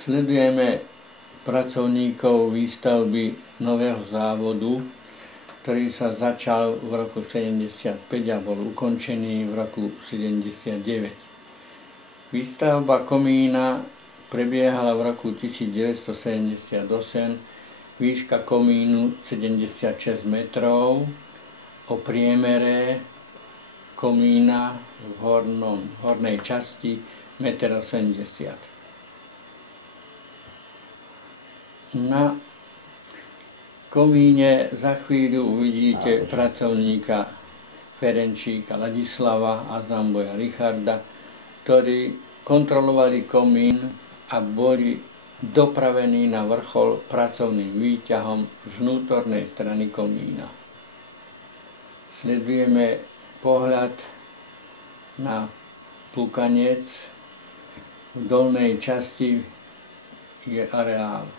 Sledujeme pracovníkov výstavby nového závodu, ktorý sa začal v roku 75 a bol ukončený v roku 79. Výstavba komína prebiehala v roku 1978, výška komínu 76 metrov, o priemere komína v hornej časti 1,80 m. Na komíne za chvíľu uvidíte pracovníka Ferenčíka Ladislava a Zamboja Richarda, ktorí kontrolovali komín a boli dopravení na vrchol pracovným výťahom z vnútornej strany komína. Sledujeme pohľad na pukanec. V dolnej časti je areál.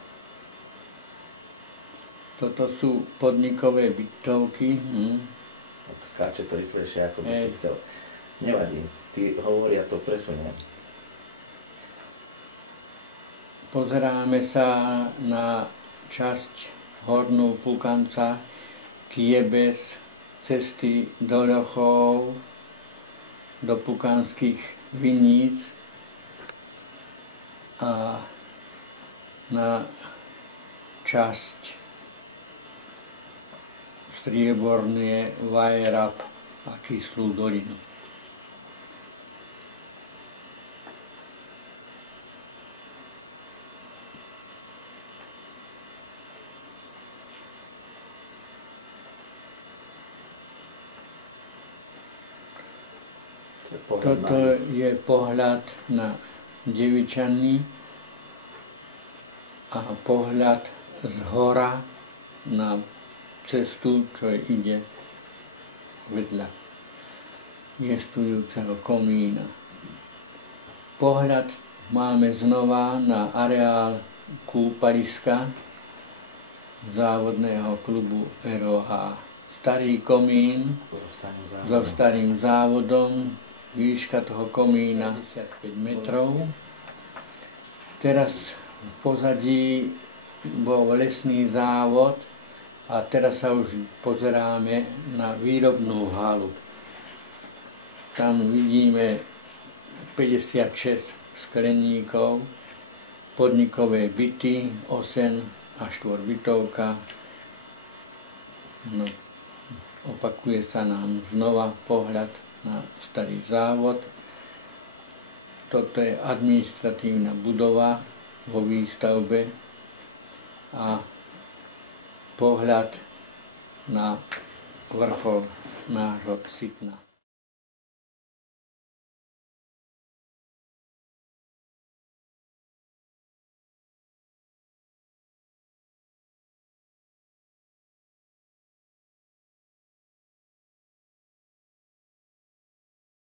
Toto sú podnikové bytovky. Skáče to rýchlejšie, ako by si chcel. Nevadí, ty hovoria to presuniem. Pozeráme sa na časť hornú Pukanca, Kiebes, cesty do Ľochov, do pukanských viníc a na časť Striebornie, Vajrab a Kyslú dolinu. Toto je pohľad na Devičany a pohľad z hora na cestu, čo ide vedľa jestvujúceho komína. Pohľad máme znova na areál kúpaliska závodného klubu ROH. Starý komín so starým závodom, výška toho komína 55 metrov. Teraz v pozadí bol lesný závod a teraz sa už pozeráme na výrobnú halu. Tam vidíme 56 skleníkov, podnikové byty, 8 a 4 bytovka. No, opakuje sa nám znova pohľad na starý závod. Toto je administratívna budova vo výstavbe a pohľad na vrchol nášho Sitna.